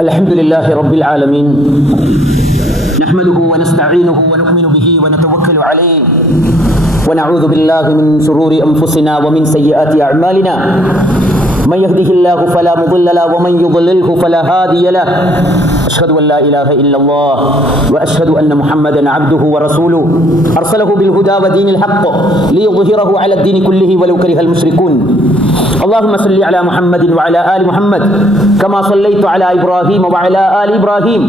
الحمد لله رب العالمين نحمده ونستعينه ونؤمن به ونتوكل عليه ونعوذ بالله من شرور أنفسنا ومن سيئات أعمالنا من يهده الله فلا مضل له ومن يضلله فلا هادي له أشهد أن لا إله إلا الله وأشهد أن محمدا عبده ورسوله أرسله بالهدى ودين الحق ليظهره على الدين كله ولو كره المشركون اللهم صل على محمد وعلى آل محمد كما صليت على إبراهيم وعلى آل إبراهيم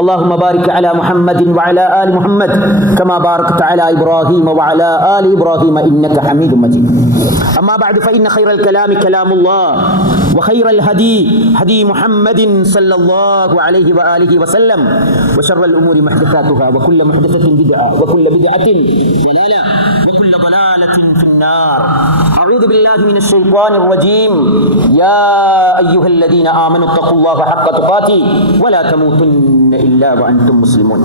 اللهم بارك على محمد وعلى آل محمد كما باركت على إبراهيم وعلى آل إبراهيم إنك حميد مجيد أما بعد فإن خير الكلام كلام الله وخير الهدي هدي محمد صلى الله عليه وآله وسلم وشر الأمور محدثاتها وكل محدثة بدعة وكل بدعة ضلالة وكل ضلالة في النار أعوذ بالله من الشيطان الرجيم يا أيها الذين آمنوا اتقوا الله حق تقاته ولا تموتن إلا وأنتم مسلمون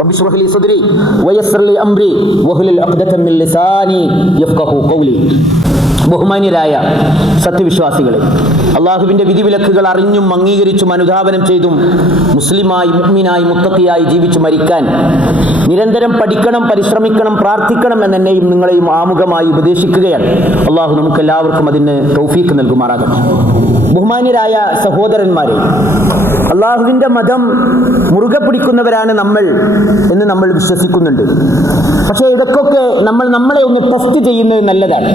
رب اشرح لي صدري ويسر لي أمري واحلل عقدة من لساني يفقهوا قولي ബഹുമാന്യരായ സത്യവിശ്വാസികളെ, അള്ളാഹുവിൻ്റെ വിധിവിലക്കുകൾ അറിഞ്ഞും അംഗീകരിച്ചും അനുധാവനം ചെയ്തും മുസ്ലിമായി മുഅ്മിനായി മുത്തഖിയായി ജീവിച്ചു മരിക്കാൻ നിരന്തരം പഠിക്കണം, പരിശ്രമിക്കണം, പ്രാർത്ഥിക്കണം എന്നെന്നെയും നിങ്ങളെയും ആമുഖമായി ഉപദേശിക്കുകയാണ്. അള്ളാഹു നമുക്കെല്ലാവർക്കും അതിന് തൗഫീഖ് നൽകുമാറാകട്ടെ. ബഹുമാന്യരായ സഹോദരന്മാരെ, അള്ളാഹുവിൻ്റെ മതം മുറുകെ പിടിക്കുന്നവരാണ് നമ്മൾ എന്ന് നമ്മൾ വിശ്വസിക്കുന്നുണ്ട്. പക്ഷേ ഇതൊക്കെ നമ്മളെ ഒന്ന് ടെസ്റ്റ് ചെയ്യുന്നത് നല്ലതാണ്.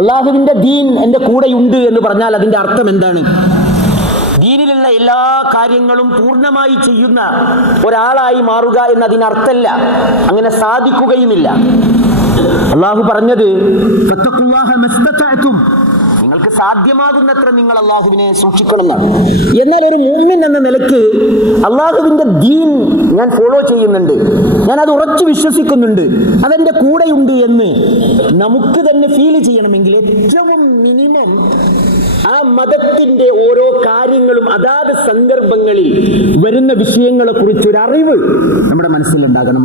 അള്ളാഹുവിൻ്റെ ദീൻ എൻ്റെ കൂടെയുണ്ട് എന്ന് പറഞ്ഞാൽ അതിൻ്റെ അർത്ഥം എന്താണ്? ദീനിലുള്ള എല്ലാ കാര്യങ്ങളും പൂർണ്ണമായി ചെയ്യുന്ന ഒരാളായി മാറുക എന്നതിനർത്ഥമല്ല, അങ്ങനെ സാധിക്കുകയുമില്ല. അള്ളാഹു പറഞ്ഞത് നിങ്ങൾക്ക് സാധ്യമാകുന്നത്ര നിങ്ങൾ അള്ളാഹുവിനെ സൂക്ഷിക്കണം എന്നാണ്. എന്നാൽ ഒരു മുഅ്മിൻ എന്ന നിലക്ക് അള്ളാഹുവിൻ്റെ ദീൻ ഞാൻ ഫോളോ ചെയ്യുന്നുണ്ട്, ഞാൻ അത് ഉറച്ചു വിശ്വസിക്കുന്നുണ്ട്, അതെൻ്റെ കൂടെയുണ്ട് എന്ന് നമുക്ക് തന്നെ ഫീൽ ചെയ്യണമെങ്കിൽ ഏറ്റവും മിനിമം ആ മതത്തിൻ്റെ ഓരോ കാര്യങ്ങളും അതാത് സന്ദർഭങ്ങളിൽ വരുന്ന വിഷയങ്ങളെ കുറിച്ച് ഒരു അറിവ് നമ്മുടെ മനസ്സിലുണ്ടാകണം.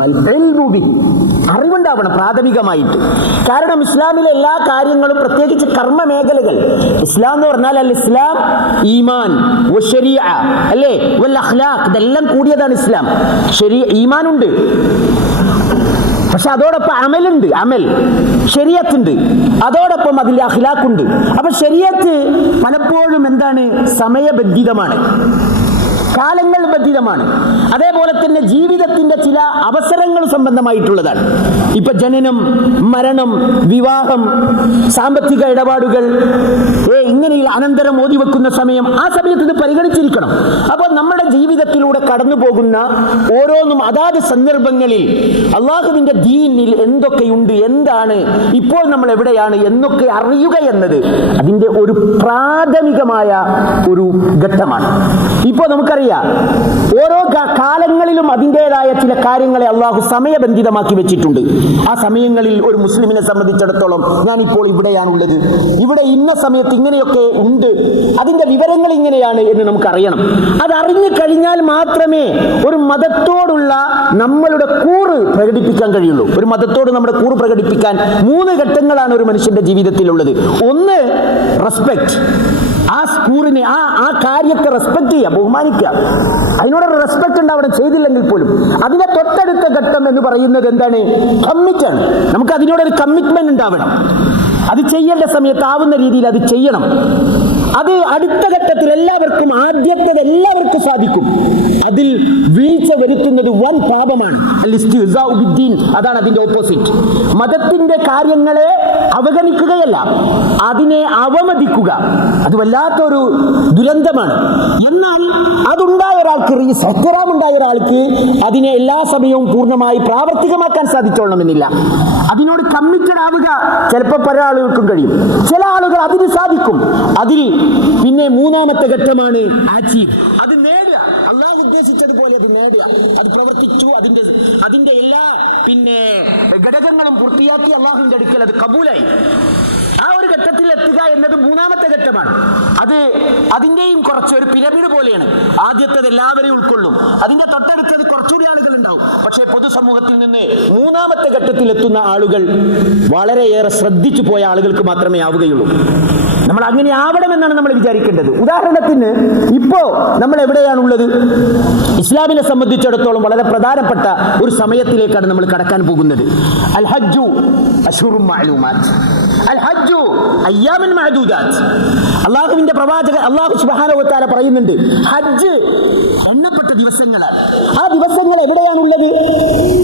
അറിവുണ്ടാവണം പ്രാഥമികമായിട്ട്. കാരണം ഇസ്ലാമിലെ എല്ലാ കാര്യങ്ങളും, പ്രത്യേകിച്ച് കർമ്മ മേഖലകൾ, ഇസ്ലാം എന്ന് പറഞ്ഞാൽ അൽ ഇസ്ലാം ഈമാൻ വശരീഅ അല്ലേ വൽ അഖ്ലാഖ്, ഇതെല്ലാം കൂടിയതാണ് ഇസ്ലാം. ഈമാൻ ഉണ്ട്, പക്ഷെ അതോടൊപ്പം അമലുണ്ട്, ശരീഅത്തുണ്ട്, അതോടൊപ്പം അതിൽ അഖ്ലാഖുണ്ട്. അപ്പൊ ശരീഅത്ത് പലപ്പോഴും എന്താണ്? സമയബന്ധിതമാണ്, കാലങ്ങൾ ബന്ധിതമാണ്. അതേപോലെ തന്നെ ജീവിതത്തിന്റെ ചില അവസരങ്ങൾ സംബന്ധമായിട്ടുള്ളതാണ്. ഇപ്പൊ ജനനം, മരണം, വിവാഹം, സാമ്പത്തിക ഇടപാടുകൾ, ഇങ്ങനെയുള്ള അനന്തരം ഓതി വെക്കുന്ന സമയം, ആ സമയത്ത് ഇത് പരിഗണിച്ചിരിക്കണം. അപ്പോൾ നമ്മുടെ ജീവിതത്തിലൂടെ കടന്നു പോകുന്ന ഓരോന്നും അതാത് സന്ദർഭങ്ങളിൽ അള്ളാഹുവിന്റെ ദീനിൽ എന്തൊക്കെയുണ്ട്, എന്താണ്, ഇപ്പോൾ നമ്മൾ എവിടെയാണ് എന്നൊക്കെ അറിയുക എന്നത് അതിന്റെ ഒരു പ്രാഥമികമായ ഒരു ഘട്ടമാണ്. ഇപ്പോൾ നമുക്കറിയാം, ഓരോ കാലങ്ങളിലും അതിൻ്റെതായ ചില കാര്യങ്ങളെ അള്ളാഹു സമയബന്ധിതമാക്കി വെച്ചിട്ടുണ്ട്. ആ സമയങ്ങളിൽ ഒരു മുസ്ലിമിനെ സംബന്ധിച്ചിടത്തോളം ഞാനിപ്പോൾ ഇവിടെയാണുള്ളത്, ഇവിടെ ഇന്ന സമയത്ത് ഇങ്ങനെയൊക്കെ ഉണ്ട്, അതിൻ്റെ വിവരങ്ങൾ ഇങ്ങനെയാണ് എന്ന് നമുക്കറിയണം. അതറിഞ്ഞു കഴിഞ്ഞാൽ മാത്രമേ ഒരു മതത്തോടുള്ള നമ്മളുടെ കൂറ് പ്രകടിപ്പിക്കാൻ കഴിയുള്ളൂ. ഒരു മതത്തോട് നമ്മുടെ കൂറ് പ്രകടിപ്പിക്കാൻ 3 ഘട്ടങ്ങളാണ് ഒരു മനുഷ്യന്റെ ജീവിതത്തിലുള്ളത്. ഒന്ന്, റെസ്പെക്ട്. ആ കൂറിനെ, ആ കാര്യത്തെ റെസ്പെക്ട് ചെയ്യുക, ബഹുമാനിക്കുക, അതിനോടൊരു റെസ്പെക്ട് ഉണ്ടാവണം. ചെയ്തില്ലെങ്കിൽ പോലും അതിന്റെ തൊട്ടടുത്ത ഘട്ടം എന്ന് പറയുന്നത് എന്താണ്? കമ്മിറ്റാണ്. നമുക്ക് അതിനോടൊരു കമ്മിറ്റ്മെന്റ് ഉണ്ടാവണം. അത് ചെയ്യേണ്ട സമയത്താവുന്ന രീതിയിൽ അത് ചെയ്യണം. അത് അടുത്ത ഘട്ടത്തിൽ ആദ്യത്തേത് എല്ലാവർക്കും സാധിക്കും. അതിൽ വീഴ്ച വരുത്തുന്നത് വൻ പാപമാണ്. അതാണ് അതിന്റെ ഓപ്പോസിറ്റ്. മതത്തിന്റെ കാര്യങ്ങളെ അവഗണിക്കുകയല്ല, അതിനെ അവമതിക്കുക, അത് വല്ലാത്തൊരു ദുരന്തമാണ്. എന്നാൽ അതുണ്ടായ ഒരാൾക്ക്, സത്യറാമുണ്ടായ ഒരാൾക്ക് അതിനെ എല്ലാ സമയവും പൂർണ്ണമായി പ്രാവർത്തികമാക്കാൻ സാധിച്ചോളണമെന്നില്ല. അതിനോട് കമ്മിറ്റഡ് ആവുക ചിലപ്പോൾ പല ആളുകൾക്കും കഴിയും, ചില ആളുകൾ അതിന് സാധിക്കും. അതിൽ പിന്നെ 3ാമത്തെ ഘട്ടമാണ് അച്ചീവ്. അത് നേടുക, അല്ലാഹു ഉദ്ദേശിച്ചതുപോലെ അത് നേടുക, അത് പ്രവർത്തിച്ചു, അതിന്റെ എല്ലാ ഘടകങ്ങളും പൂർത്തിയാക്കി അള്ളാഹുവിന്റെ അടുക്കൽ അത് കബൂലായി. ആ ഒരു ഘട്ടത്തിൽ എത്തുക എന്നത് 3ാമത്തെ ഘട്ടമാണ്. അതിന്റെയും കുറച്ച് ഒരു പിരമിഡ് പോലെയാണ്. ആദ്യത്തേത് എല്ലാവരെയും ഉൾക്കൊള്ളും, അതിന്റെ തൊട്ടടുത്തത് കുറച്ചുകൂടി ആളുകൾ ഉണ്ടാവും. പക്ഷേ പൊതുസമൂഹത്തിൽ നിന്ന് 3ാമത്തെ ഘട്ടത്തിൽ എത്തുന്ന ആളുകൾ വളരെയേറെ ശ്രദ്ധിച്ചു പോയ ആളുകൾക്ക് മാത്രമേ ആവുകയുള്ളൂ. നമ്മൾ അങ്ങനെ ആവണമെന്നാണ് നമ്മൾ വിചാരിക്കേണ്ടത്. ഉദാഹരണത്തിന് ഇപ്പോ നമ്മൾ എവിടെയാണുള്ളത്? ഇസ്ലാമിനെ സംബന്ധിച്ചിടത്തോളം വളരെ പ്രധാനപ്പെട്ട ഒരു സമയത്തിലേക്കാണ് നമ്മൾ കടക്കാൻ പോകുന്നത്. അൽ ഹജ്ജു അശ്ഹുറും മഅലൂമാത്ത്, അൽ ഹജ്ജു അയ്യാമുൻ മഅദൂദാത്ത്. അല്ലാഹുവിന്റെ പ്രവാചകൻ അല്ലാഹു സുബ്ഹാനഹു വ തആല പറയുന്നുണ്ട്, ഹജ്ജ് എണ്ണപ്പെട്ട ദിവസങ്ങളാണ്. ആ ദിവസങ്ങൾ എവിടെയാണുള്ളത്?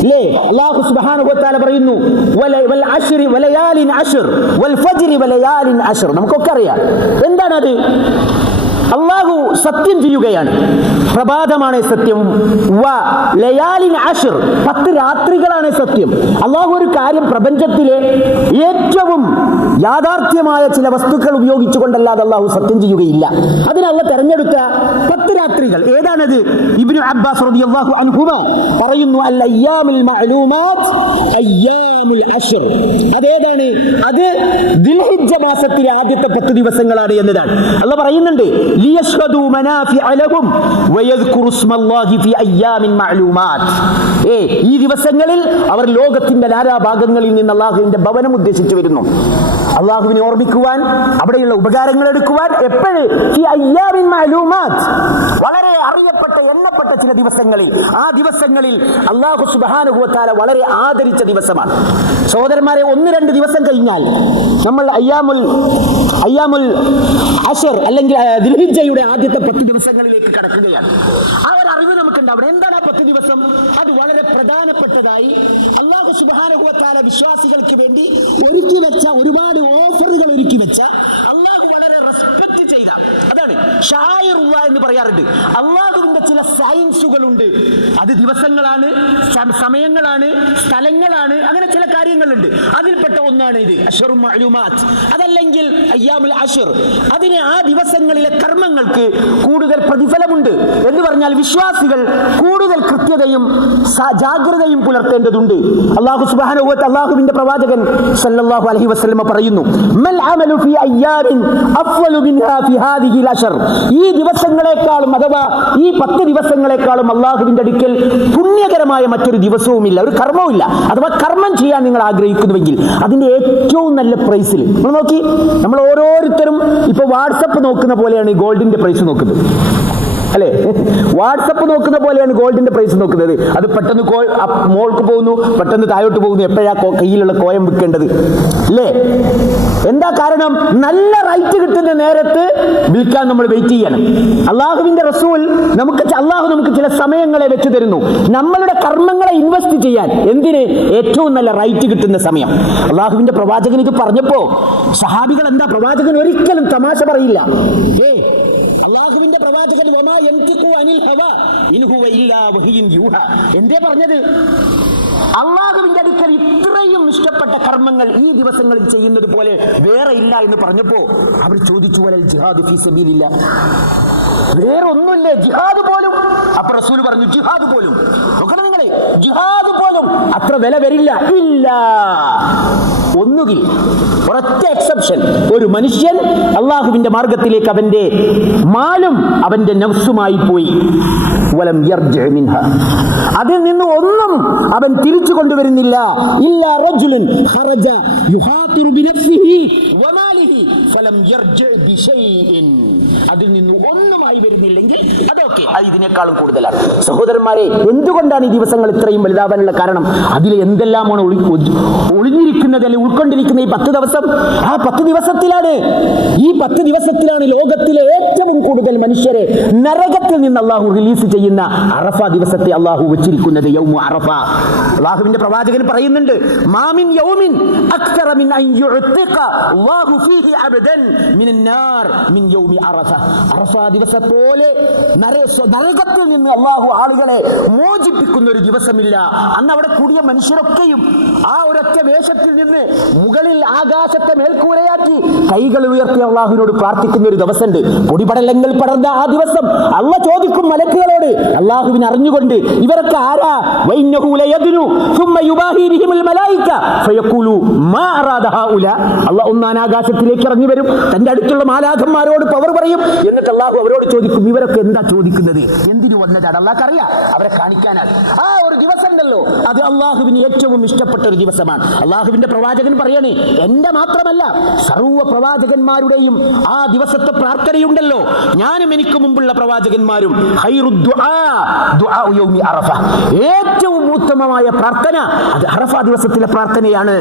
അല്ലേ? അല്ലാഹു സുബ്ഹാനഹു വ തആല പറയുന്നു, വൽ അശ്രി വലയാലിൻ അശ്ർ വൽ ഫജ്രി വലയാലിൻ അശ്ർ. നമുക്കൊക്കെ അറിയാം എന്താണത്. അല്ലാഹു സത്യം ചെയ്യുകയാണ്, പ്രഭാതമാണ് സത്യം. ലയാലിൻ അശ്ർ, 10 രാത്രികളാണ് സത്യം. അല്ലാഹു ഒരു കാര്യം പ്രപഞ്ചത്തിലെ ഏറ്റവും യാഥാർത്ഥ്യമായ ചില വസ്തുക്കൾ ഉപയോഗിച്ചുകൊണ്ടല്ലാതെ അല്ലാഹു സത്യം ചെയ്യുകയില്ല. അതിനല്ല തെരഞ്ഞെടുത്ത 10 രാത്രികൾ ഏതാണത്? ഇബ്നു അബ്ബാസ് റളിയല്ലാഹു അൻഹുമ പറയുന്നു, അൽ അയ്യാമുൽ മഅലൂമാത്ത് അയ്യാമുൽ അശ്ർ. അതേതാണ്? അത് ദുൽഹിജ്ജ മാസത്തിലെ ആദ്യത്തെ 10 ദിവസങ്ങളാണ് എന്നതാണ്. അല്ലാഹു പറയുന്നുണ്ട്, ലിയശ്ഹദു മനാഫിഅ ലഹും വയദ്കുറു ഇസ്മല്ലാഹി ഫി അയ്യാമിൻ മഅലൂമാത്ത്. ഈ ദിവസങ്ങളിൽ അവർ ലോകത്തിന്റെ നാനാഭാഗങ്ങളിൽ നിന്ന് അല്ലാഹുവിന്റെ ഭവനം ഉദ്ദേശിച്ചു വരുന്നു. അല്ലാഹുവിനെ ഓർമ്മിക്കുവാൻ, അവിടെയുള്ള ഉപകാരങ്ങൾ എടുക്കുവാൻ. എപ്പോഴും ഫി അയ്യാമിൻ മഅലൂമാത്ത്, വളരെ അറിയപ്പെട്ട എണ്ണപ്പെട്ട ചില ദിവസങ്ങളിൽ. ആ ദിവസങ്ങളിൽ അല്ലാഹു സുബ്ഹാനഹു വ തആല വളരെ ആദരിച്ച ദിവസമാണ്. സഹോദരന്മാരെ, 1-2 ദിവസം കഴിഞ്ഞാൽ നമ്മൾ അയ്യാമുൽ അശ്ർ അല്ലെങ്കിൽ ദുൽഹിജ്ജയുടെ ആദ്യത്തെ 10 ദിവസങ്ങളിലേക്ക് കടക്കുകയാണ്. ആ ഒരു അറിവ് നമുക്കുണ്ടാവും. എന്താണ് ആ 10 ദിവസം? അത് വളരെ പ്രധാനപ്പെട്ടതായി അല്ലാഹു സുബ്ഹാനഹു വ തആല വിശ്വാസികൾക്ക് വേണ്ടി ഒരുക്കി വെച്ച, ഒരുപാട് ഓഫറുകൾ ഒരുക്കി വെച്ച, അല്ലാഹു വളരെ റെസ്പെക്ട് ചെയ്ത, അതാണ് ഷായിറുള്ള എന്ന് പറയാറുണ്ട്. അല്ലാഹുവിന്റെ ചില സയൻസുകളുണ്ട്. അത് ദിവസങ്ങളാണ്, സമയങ്ങളാണ്, സ്ഥലങ്ങളാണ്, അങ്ങനെ ചില കാര്യങ്ങളുണ്ട്. അതിൽപ്പെട്ട ഒന്നാണ് ഇത് അശ്ഹറും മഅലൂമാത്ത്. അതല്ലെങ്കിൽ അയ്യാമുൽ അശ്ർ. അതിന് ആ ദിവസങ്ങളിലെ കർമ്മങ്ങൾക്ക് കൂടുതൽ പ്രതിഫലമുണ്ട് എന്ന് പറഞ്ഞാൽ വിശ്വാസികൾ കൂടുതൽ കൃത്യതയും ജാഗ്രതയും പുലർത്തേണ്ടതുണ്ട്. അല്ലാഹു സുബ്ഹാനഹു വ തആല, അല്ലാഹുവിന്റെ പ്രവാചകൻ സല്ലല്ലാഹു അലൈഹി വസല്ലം പറയുന്നു, മൽ അമലു ഫീ അയ്യാമിൻ അഫ്ളു മിൻഹാ ഫീ ഹാദിഹിൽ അശ്ർ. ഈ ദിവസങ്ങളെക്കാളും, അഥവാ ഈ 10 ദിവസങ്ങളെക്കാളും അല്ലാഹുവിന്റെ അടുക്കൽ പുണ്യകരമായ മറ്റൊരു ദിവസവുമില്ല, ഒരു കർമ്മവുമില്ല. അഥവാ കർമ്മം ചെയ്യാൻ നിങ്ങൾ ആഗ്രഹിക്കുന്നുവെങ്കിൽ അതിന്റെ ഏറ്റവും നല്ല പ്രൈസിൽ നമ്മൾ നോക്കി. നമ്മൾ ഓരോരുത്തരും ഇപ്പൊ വാട്സപ്പ് നോക്കുന്ന പോലെയാണ് ഗോൾഡിന്റെ പ്രൈസ് നോക്കുന്നത്, അല്ലെ? വാട്സപ്പ് നോക്കുന്ന പോലെയാണ് ഗോൾഡിന്റെ പ്രൈസ് നോക്കുന്നത്. അത് പെട്ടെന്ന് മോൾക്ക് പോകുന്നു, പെട്ടെന്ന് താഴോട്ട് പോകുന്നു. എപ്പോഴാ കയ്യിലുള്ള കോയം വിൽക്കേണ്ടത്, അല്ലേ? എന്താ കാരണം? നല്ല റൈറ്റ് കിട്ടുന്ന നേരത്ത് വിൽക്കാൻ നമ്മൾ വെയിറ്റ് ചെയ്യണം. അള്ളാഹുവിന്റെ റസൂൽ അള്ളാഹു നമുക്ക് ചില സമയങ്ങളെ വെച്ച് തരുന്നു, നമ്മളുടെ കർമ്മങ്ങളെ ഇൻവെസ്റ്റ് ചെയ്യാൻ. എന്തിന്? ഏറ്റവും നല്ല റൈറ്റ് കിട്ടുന്ന സമയം. അള്ളാഹുവിന്റെ പ്രവാചകൻ ഇത് പറഞ്ഞപ്പോ സഹാബികൾ എന്താ, പ്രവാചകൻ ഒരിക്കലും തമാശ പറയില്ല. അള്ളാഹുവിന്റെ പ്രവാചകൻ വമാ യൻതിഖു അനിൽ ഹവാ ഇൻ ഹുവ ഇല്ലാ വഹ്യുൻ യൂഹാ. എന്തേ പറഞ്ഞത്? അള്ളാഹുവിന്റെ അടുക്കൽ ഇത്രയും ഇഷ്ടപ്പെട്ട കർമ്മങ്ങൾ ഈ ദിവസങ്ങളിൽ ചെയ്യുന്നത് പോലെ വേറെ ഇല്ല എന്ന് പറഞ്ഞപ്പോ അവർ ചോദിച്ചു, വലൽ ജിഹാദ് ഫീ സബീലില്ലാ, വേറെ ഒന്നുമില്ലേ ജിഹാദ് പോലും? അപ്പൊ റസൂൽ പറഞ്ഞു, ജിഹാദ് പോലും. നോക്കണം നിങ്ങളെ, ജിഹാദ് പോലും അത്ര വില വരില്ല. ഇല്ല, ഒന്നുകിൽ ഒരൊറ്റ എക്സെപ്ഷൻ, ഒരു മനുഷ്യൻ അള്ളാഹുവിന്റെ മാർഗത്തിലേക്ക് അവന്റെ മാലും അവന്റെ നഫ്സുമായി പോയി, വലം യർജിഉ മിൻഹാ, അതിൽ നിന്ന് ഒന്നും അവൻ തിരിച്ചു കൊണ്ടുവരുന്നില്ല. ഇല്ലാ റജുലുൻ ഖറജ യുഹാതിറു ബിനഫ്സിഹി വമാലിഹി ഫലം യർജിഉ ബിശൈഇൻ, അതിൽ നിന്ന് ഒന്നുമായി വരുന്നില്ലെങ്കിൽ അതൊക്കെ അത് ഇതിനേക്കാളും കൂടുതലാണ്. സഹോദരന്മാരെ, എന്തുകൊണ്ടാണ് ഈ ദിവസങ്ങൾ ഇത്രയും വലുതാവാനുള്ള കാരണം? അതിൽ എന്തെല്ലാമാണ് ഒളിഞ്ഞിരിക്കുന്നത്, അല്ലെങ്കിൽ ഉൾക്കൊണ്ടിരിക്കുന്ന ഈ 10 ദിവസം? ആ 10 ദിവസത്തിലാണ്, ഈ 10 ദിവസത്തിലാണ് ലോകത്തിലെ ഏറ്റവും കൂടുതൽ മനുഷ്യരെ നരകത്തിൽ നിന്ന് അള്ളാഹു റിലീസ് ചെയ്യുന്ന അറഫ ദിവസത്തെ അള്ളാഹു വെച്ചിരിക്കുന്നത്. യൗമു അറഫ. അള്ളാഹുവിന്റെ പ്രവാചകൻ പറയുന്നുണ്ട്, മാമിൻ യൗമിൻ അക്തറ മിൻ അൻ യുഅ്തിഖ അല്ലാഹു ഫീഹി അബ്ദൻ മിനൻ നാർ മിൻ യൗമി അറഫ. അറഫ ദിവസത്തോലെ നരകത്തിൽ നിന്ന് അള്ളാഹു ആളുകളെ മോചിപ്പിക്കുന്ന ഒരു ദിവസമില്ല. അന്ന് അവിടെ കൂടിയ മനുഷ്യരൊക്കെയും ആ ഒരൊറ്റ വേഷത്തിൽ നിന്ന് മുകളിൽ ആകാശത്തെ മേൽക്കൂരയാക്കി കൈകൾ ഉയർത്തി അള്ളാഹുവിനോട് പ്രാർത്ഥിക്കുന്ന ഒരു ദിവസമുണ്ട്. പൊടിപടലങ്ങൾ പടർന്ന ആ ദിവസം അള്ളാഹ് ചോദിക്കും മലക്കുകളോട്, അള്ളാഹുവിനെ അറിഞ്ഞുകൊണ്ട്, ഇവരൊക്കെ ആരാ? വൈന്നഹു ലയദ്നു സുമ്മ യുബാഹി ബിഹിൽ മലായിക ഫയഖൂലു മാ അറാദ ഹൗല. അള്ളാഹ് ഒന്നാം ആകാശത്തിലേക്ക് ഇറങ്ങി വരും, തന്റെ അടുത്തുള്ള മാലാഖന്മാരോട് പവർ പറയും, എന്നിട്ട് അള്ളാഹു അവരോട് ചോദിക്കും, ഇവരൊക്കെ എന്താ ചോദിക്കുന്നത്, എന്തിനു വന്നതാണ്? അള്ളാഹ്ക്കറിയാം, അവരെ കാണിക്കാനാണ്. ആ ഒരു ദിവസം ഉണ്ടല്ലോ, അത് അള്ളാഹുവിന് ഏറ്റവും ഇഷ്ടപ്പെട്ട ഒരു ദിവസമാണ്. അള്ളാഹുവിന്റെ പ്രവാചകൻ പറയണേ, എന്റെ മാത്രമല്ല സർവ്വ പ്രവാചകന്മാരുടെയും ആ ദിവസത്തെ പ്രാർത്ഥനയുണ്ടല്ലോ, ഞാനും എനിക്ക് മുമ്പുള്ള പ്രവാചകന്മാരും ഏറ്റവും ഉത്തമമായ പ്രാർത്ഥന അത് അറഫ ദിവസത്തിലെ പ്രാർത്ഥനയാണ്.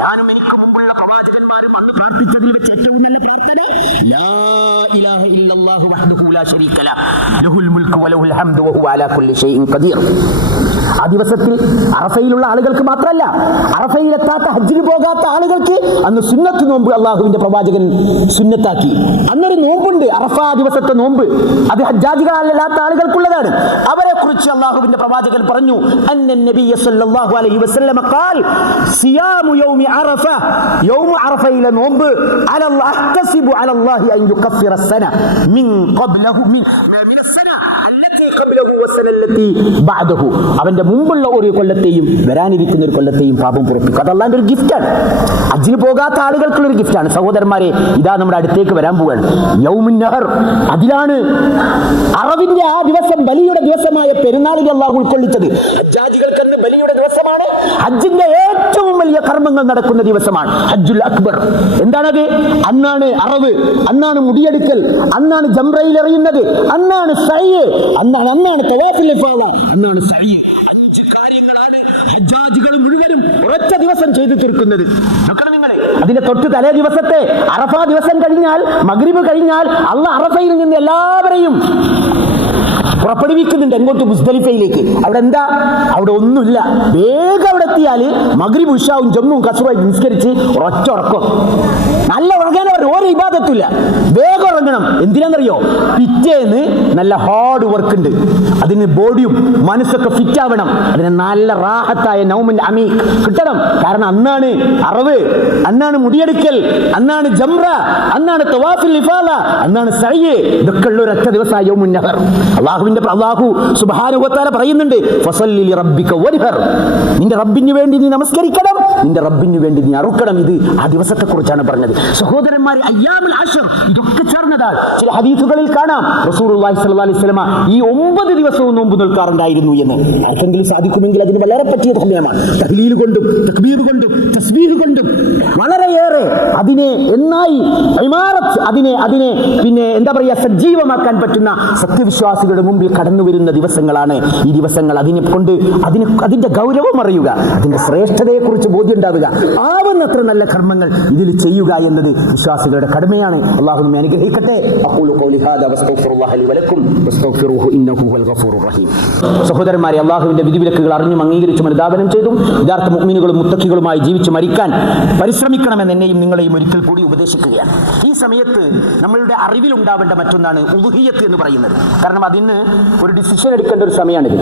ഞാനും എനിക്ക് മുമ്പുള്ള പ്രവാചകന്മാരും അന്ന് പ്രാർത്ഥിച്ചതിൽ വെച്ച് ഏറ്റവും നല്ല പ്രാർത്ഥന ലാ ഇലാഹ ഇല്ലല്ലാഹു വഹ്ദഹു ലാ ശരീക ലഹു ലഹുൽ മുൽക്കു വലഹുൽ ഹംദു വഹുവ അലാ കുല്ലി ഷൈഇൻ ഖദീർ. ആ ദിവസത്തിൽ അറഫയിലുള്ള ആളുകൾക്ക് മാത്രമല്ല, അറഫയിലെത്താത്ത ഹജ്ജിന് പോകാത്ത ആളുകൾക്ക് അന്ന് സുന്നത്ത് നോമ്പ് അള്ളാഹുവിന്റെ പ്രവാചകൻ സുന്നത്താക്കി. അന്നൊരു നോമ്പുണ്ട്, അറഫ ദിവസത്തെ നോമ്പ്. അത് ഹജ്ജാജികളല്ലാത്ത ആളുകൾക്കുള്ളതാണ്. അവരെ കുറിച്ച് അള്ളാഹുവിന്റെ പ്രവാചകൻ പറഞ്ഞു, അന്നൻ നബിയ്യ സല്ലല്ലാഹു അലൈഹി വസല്ലം ഖാൽ സിയാമു യൗമി അറഫ, യൗമു അറഫയിലെ നോമ്പ് അലല്ലാഹി അഹ്തസിബു അലല്ലാഹി അൻ യുകഫിറ സന മിൻ ഖബ്ലഹു മിൻ അസ്സന അല്ലതി ഖബ്ലഹു വസ്സന അല്ലതി ബഅദഹു. അവന്റെ മുമ്പുള്ള ഒരു കൊല്ലത്തെയും വരാനിരിക്കുന്ന ഒരു കൊല്ലത്തെയും പാപം പുറപ്പിക്കും. അത് അള്ളാന്റെ ഒരു ഗിഫ്റ്റാണ്, ഹജ്ജിന് പോകാത്ത ആളുകൾക്കുള്ള ഒരു ഗിഫ്റ്റാണ്. സഹോദരന്മാരെ, ഇതാ നമ്മുടെ അടുത്തേക്ക് വരാൻ പോവുകയാണ് യൗമുൻ നഹർ. അതിലാണ് അറവിന്റെ ആ ദിവസം, ബലിയുടെ ദിവസമായ പെരുന്നാളിനെ അള്ളാഹു ഉൾക്കൊള്ളിച്ചത്. ഹജ്ജാജികൾക്ക് അന്ന് ബലിയുടെ ദിവസമാണ്, ഹജ്ജിന്റെ ഏറ്റവും വലിയ കർമ്മങ്ങൾ നടക്കുന്ന ദിവസമാണ് ഹജ്ജുൽ അക്ബർ. എന്താണത്? അന്നാണ് അറവ്, അന്നാണ് മുടിയെടുക്കൽ, അന്നാണ് ജംറയിൽ എറിയുന്നത്, അന്നാണ് സഅയ്, അന്നാണ് തവാഫുൽ ഇഫാദ, അന്നാണ് സഅയ്. 5 കാര്യങ്ങളാണ് ഹജ്ജാജികൾ മുഴുവനും ഒരൊറ്റ ദിവസം ചെയ്തു തീർക്കുന്നത്. നോക്കണം നിങ്ങളെ, അതിന്റെ തൊട്ട് തലേ ദിവസത്തെ അറഫ ദിവസം കഴിഞ്ഞാൽ, മഗ്രിബ് കഴിഞ്ഞാൽ അള്ളാഹ് അറഫയിൽ നിന്ന് എല്ലാവരെയും പുറപ്പെടുവിക്കുന്നുണ്ട് എങ്ങോട്ട്? മുസ്ദലിഫയിലേക്ക്. അവിടെ എന്താ? അവിടെ ഒന്നുമില്ല. വേഗം അവിടെ എത്തിയാൽ മഗ്രിബ് ഇശാവും ജമ്മുവും കസറുമായി നിസ്കരിച്ച് ഒരൊറ്റ ഉറക്കം. നല്ല ഉറങ്ങാൻ അവർ ഒരു ഇബാദത്തുമില്ല, വേഗം ഉറങ്ങണം. എന്തിനാണെന്നറിയോ? പിറ്റേന്ന് നല്ല ഹാർഡ് വർക്ക് ഉണ്ട്, അതിന് ബോഡിയും മനസ്സൊക്കെ ഫിറ്റ് ആവണം, അതിന് നല്ല റാഹത്തായ നൗമിൻ അമീഖ് കിട്ടണം. കാരണം അന്നാണ് അറവ്, അന്നാണ് മുടിയെടുക്കൽ, അന്നാണ് ജംറ, അന്നാണ് തവാഫുൽ ഇഫാദ, അന്നാണ് സഅയ്. ഇതൊക്കെ ഉള്ള ഒരൊറ്റ ദിവസമായ യൗമുൻ നഹർ. അല്ലാഹു സുബ്ഹാനഹു വ തആല പറയുന്നുണ്ട്, ഫസല്ലി ലിറബ്ബിക വൻഹർ, നിന്റെ റബ്ബിന് വേണ്ടി നീ നമസ്കരിക്കണം, നിന്റെ റബ്ബിന് വേണ്ടി നീ അറുക്കണം. ഇത് ആ ദിവസത്തെ കുറിച്ചാണ് പറഞ്ഞത്. സഹോദരന്മാരെ, അയ്യാമുൽ അശ്ർ ഇതൊക്കെ ചേർന്നതാണ്. ചില ഹദീസുകളിൽ കാണാം റസൂലുള്ളാഹി സ്വല്ലല്ലാഹു അലൈഹി വസല്ലമ ഈ 9 ദിവസവും നോമ്പ് നിൽക്കാറുണ്ടായിരുന്നു എന്ന്. ആർക്കെങ്കിലും സാധിക്കുമെങ്കിൽ അതിന് വളരെ പറ്റിയ സമയമാണ്. തഹ്ലീൽ കൊണ്ടും തക്ബീർ കൊണ്ടും തസ്ബീഹ് കൊണ്ടും വളരെയേറെ അതിനെ എന്നായി ഇമാറത്ത്, അതിനെ പിന്നെ എന്താ പറയുക, സജീവമാക്കാൻ പറ്റുന്ന സത്യവിശ്വാസികളുടെ മുമ്പിൽ കടന്നു വരുന്ന ദിവസങ്ങളാണ് ഈ ദിവസങ്ങൾ. അതിന്റെ ഗൗരവം അറിയുക, അതിന്റെ ശ്രേഷ്ഠതയെക്കുറിച്ച് ബോധ്യം ഉണ്ടാവുക, ആവുന്നത്ര നല്ല കർമ്മങ്ങൾ ഇതിൽ ചെയ്യുക എന്നത് വിശ്വാസികളുടെ കടമയാണ്. അല്ലാഹു നമ്മെ അനുഗ്രഹിക്കട്ടെ. അഖൂലു ഖൗലി ഹാദാ വസ്തഗ്ഫിറുല്ലാഹ ലി വലക്കും വസ്തഗ്ഫിറുഹു ഇന്നഹു ഹുവൽ ഗഫൂറുർ റഹീം. സഹോദരന്മാരെ, അല്ലാഹുവിന്റെ വിധിവിലക്കുകൾ അറിഞ്ഞും അംഗീകരിച്ചും അനുധാവനം ചെയ്തും യഥാർത്ഥ മുഅ്മിനുകളും മുത്തഖികളുമായി ജീവിച്ച് മരിക്കാൻ പരിശ്രമിക്കണമെന്ന് എന്നെയും നിങ്ങളെയും ഒരിക്കൽ കൂടി ഉപദേശിക്കുകയാണ്. ഈ സമയത്ത് നമ്മളുടെ അറിവിലുണ്ടാവേണ്ട മറ്റൊന്നാണ് ഉളുഹിയ്യത്ത് എന്ന് പറയുന്നത്. കാരണം അതിന് ഒരു ഡിസിഷൻ എടുക്കേണ്ട ഒരു സമയമാണിത്.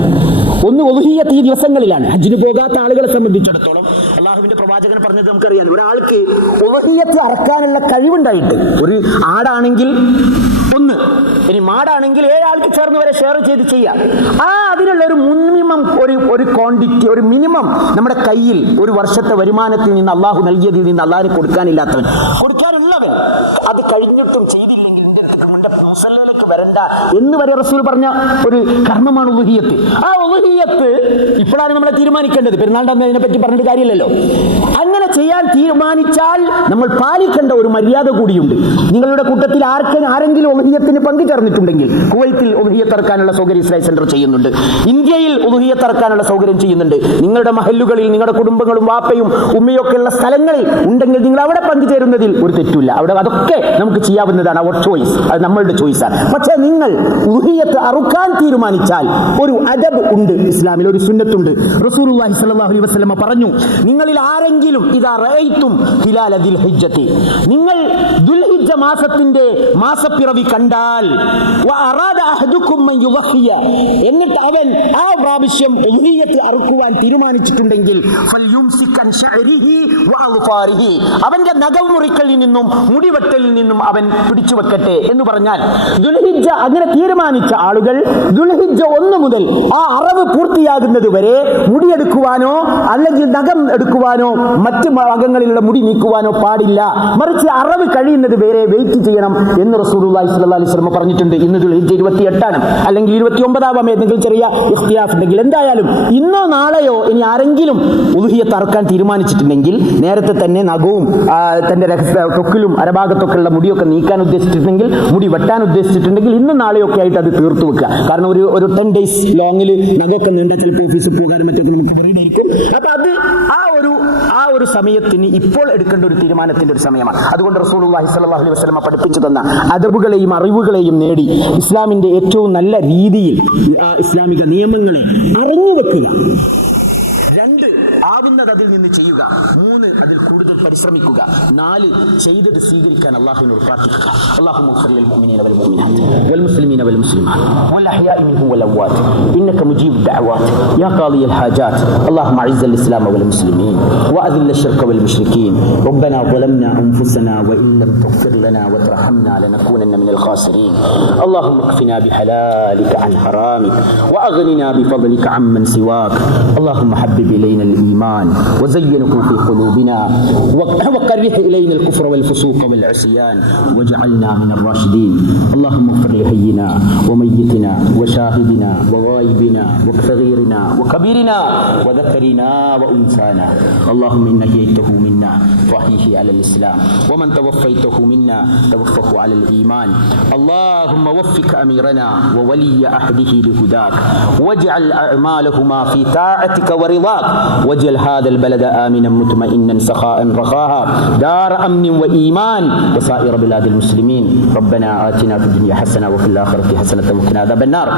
ഒന്ന്, ഉളുഹിയ്യത്ത് ഈ ദിവസങ്ങളിലാണ്. ഹജ്ജിന് പോകാത്ത ആളുകളെ സംബന്ധിച്ചിടത്തോളം അള്ളാഹുവിന്റെ പ്രവാചകൻ പറഞ്ഞത് നമുക്കറിയാം. ഒരാൾക്ക് ഉളുഹിയ്യത്ത് അറക്കാനുള്ള കഴിവുണ്ടായിട്ട്, ഒരു ആടാണെങ്കിൽ 1, ഇനി മാടാണെങ്കിൽ 7 ആൾക്ക് ചേർന്ന് വരെ ഷെയർ ചെയ്ത് ചെയ്യാം. അതിനുള്ള ഒരു മിനിമം ഒരു ക്വാണ്ടിറ്റി, ഒരു മിനിമം നമ്മുടെ കയ്യിൽ ഒരു വർഷത്തെ വരുമാനത്തിൽ നിന്ന് അള്ളാഹു നൽകിയതിൽ നിന്ന് അള്ളാഹിന് കൊടുക്കാനുള്ളവൻ അത് കഴിഞ്ഞിട്ടും ചെയ്തില്ലെങ്കിൽ വരണ്ട എന്ന് വരെ റസൂൽ പറഞ്ഞ ഒരു കർമ്മമാണ് ഉളുഹിയ്യത്ത്. ആ ഉളുഹിയ്യത്ത് ഇപ്പോഴാണ് നമ്മളെ തീരുമാനിക്കേണ്ടത്. പെരുന്നാളിന്റെ അന്ന് അതിനെ പറ്റി പറഞ്ഞിട്ട് കാര്യമില്ലല്ലോ. അങ്ങനെ ചെയ്യാൻ തീരുമാനിച്ചാൽ നമ്മൾ പാലിക്കേണ്ട ഒരു മര്യാദ കൂടിയുണ്ട്. നിങ്ങളുടെ കൂട്ടത്തിൽ ആരെങ്കിലും ഉളുഹിയ്യത്തിന് പങ്കുചേർന്നിട്ടുണ്ടെങ്കിൽ, കുവൈത്തിൽ ഉളുഹിയ്യത്ത് ഇറക്കാനുള്ള സൗകര്യം ഇസ്ലാഹി സെന്റർ ചെയ്യുന്നുണ്ട്, ഇന്ത്യയിൽ ഉളുഹിയ്യത്ത് ഇറക്കാനുള്ള സൗകര്യം ചെയ്യുന്നുണ്ട്. നിങ്ങളുടെ മഹല്ലുകളിൽ നിങ്ങളുടെ കുടുംബങ്ങളും വാപ്പയും ഉമ്മയും ഒക്കെ ഉള്ള സ്ഥലങ്ങളിൽ ഉണ്ടെങ്കിൽ നിങ്ങൾ അവിടെ പങ്കുചേരുന്നതിൽ ഒരു തെറ്റില്ല. അതൊക്കെ നമുക്ക് ചെയ്യാവുന്നതാണ്. അവർ ചോയ്സ്, അത് നമ്മളുടെ ചോയ്സാണ്. പക്ഷേ നിങ്ങൾ ഉളുഹിയ്യത്ത് അറുക്കാൻ തീരുമാനിച്ചാൽ ഒരു അദബ് ഉണ്ട് ഇസ്ലാമിൽ, ഒരു സുന്നത്തുണ്ട്. റസൂലുള്ളാഹി സ്വല്ലല്ലാഹു അലൈഹി വസല്ലം പറഞ്ഞു, നിങ്ങളിൽ ആരെങ്കിലും ഇദാ റഅയ്തും ഹിലാല ദിൽഹിജ്ജത്തി, നിങ്ങൾ ദുൽഹിജ്ജ മാസത്തിന്റെ മാസപ്പിറവി കണ്ടാൽ, വഅറാദ അഹദുക്കും അൻ യുളഹിയ, എന്നിട്ട് അവൻ ആ പ്രാവശ്യം ഉളുഹിയ്യത്ത് അറുക്കുവാൻ തീരുമാനിച്ചിട്ടുണ്ടെങ്കിൽ, ഫൽയുംസിക് അൻ ശഅരിഹി വഅൾഫാരിഹി, അവന്റെ നഖം മുറിക്കലിൽ നിന്നും മുടിവെട്ടലിൽ നിന്നും അവൻ പിടിച്ചു വെക്കട്ടെ എന്ന് പറഞ്ഞാൽ, ദുൽഹിജ്ജ അങ്ങനെ തീരുമാനിച്ച ആളുകൾ ദുൽഹിജ്ജ 1 മുതൽ ആ അറവ് പൂർത്തിയാകുന്നത് വരെ മുടിയെടുക്കുവാനോ അല്ലെങ്കിൽ നഖം എടുക്കുവാനോ മറ്റ് ഭാഗങ്ങളിലുള്ള മുടി നീക്കുവാനോ പാടില്ല. മറിച്ച് അറവ് കഴിയുന്നത് വരെ വെയിറ്റ് ചെയ്യണം എന്ന് റസൂലുള്ളാഹി സ്വല്ലല്ലാഹു അലൈഹി വസല്ലം പറഞ്ഞിട്ടുണ്ട്. ഇന്ന് ദുൽഹിജ്ജ 28 അല്ലെങ്കിൽ 29 എന്തെങ്കിലും ചെറിയ ഇഖ്തിലാഫ് ഉണ്ടെങ്കിൽ, എന്തായാലും ഇന്നോ നാളെയോ ഇനി ആരെങ്കിലും ഉദ്ഹിയ്യത്ത് അറുക്കാൻ തീരുമാനിച്ചിട്ടുണ്ടെങ്കിൽ നേരത്തെ തന്നെ നഖവും തന്റെ തൊക്കിലും അരഭാഗത്തൊക്കെയുള്ള മുടിയൊക്കെ നീക്കാൻ ഉദ്ദേശിച്ചിട്ടുണ്ടെങ്കിൽ, മുടി വെട്ടാൻ ഉദ്ദേശിച്ചിട്ടുണ്ടെങ്കിൽ ഇന്നും നാളെയൊക്കെ ആയിട്ട് അത് തീർത്തു വെക്കുക. കാരണം ഒരു 10 days ലോങ്ങിൽ നഖമൊക്കെ നീണ്ട ചിലപ്പോൾ ഓഫീസിൽ പോകാനും മറ്റൊക്കെ നമുക്ക് വെറുതെയിരിക്കും. അപ്പൊ അത് ആ ഒരു സമയത്തിന് ഇപ്പോൾ എടുക്കേണ്ട ഒരു തീരുമാനത്തിന്റെ ഒരു സമയമാണ്. അതുകൊണ്ട് റസൂലുള്ളാഹി സ്വല്ലല്ലാഹു അലൈഹി വസല്ലം പഠിപ്പിച്ചു തന്ന അദബുകളെയും അറിവുകളെയും നേടി ഇസ്ലാമിന്റെ ഏറ്റവും നല്ല രീതിയിൽ ഇസ്ലാമിക നിയമങ്ങളെ അറിഞ്ഞു വെക്കുക. 2 ആവുന്നത് അതിൽ നിന്ന് ചെയ്യുക. 3 അതിൽ കൂടുതൽ പരിശ്രമിക്കുക. 4 ചെയ്തത് സ്വീകരിക്കാൻ അല്ലാഹുവിനോട് പ്രാർത്ഥിക്കുക. അല്ലാഹുമ്മ ഗ്ഫിർ ലിൽ മുഅ്മിനീന വൽ മുഅ്മിനാത്ത് വൽ മുസ്ലിമീന വൽ മുസ്ലിമാത്ത് വൽ അഹ്യാഇ മിൻഹും വൽ അംവാത്ത് ഇന്നക മുജീബുദ് ദഅവാത്ത് യാ ഖാദിയൽ ഹാജാത്ത് അല്ലാഹുമ്മ അഇസ്സൽ ഇസ്ലാമ വൽ മുസ്ലിമീൻ വഅദില്ല الشرك والمشركين ربنا ظلمنا أنفسنا وإن لم تغفر لنا وترحمنا لنكونن من الخاسرين اللهم اكفنا بحلالك عن حرامك وأغننا بفضلك عمن سواك اللهم حبب إلينا الإيمان وزينه في قلوبنا وكره إلينا الكفر والفسوق والعصيان واجعلنا من الراشدين اللهم اغفر لحينا وميتنا وشاهدنا وغائبنا وصغيرنا وكبيرنا وذكرنا وأنثانا اللهم إن أحييته منا فأحيه على الإسلام ومن توفيته منا توفه على الإيمان اللهم وفق أميرنا وولي عهده لهداك واجعل أعمالهما في طاعتك ورضاك واجعل هذا البلد آمنا مطمئنا سخاء رخاء دار أمن وإيمان وسائر بلاد المسلمين ربنا آتنا في الدنيا حسنة وفي الآخرة حسنة وقنا عذاب النار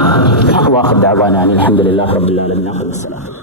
وآخر دعوانا أن الحمد لله رب العالمين.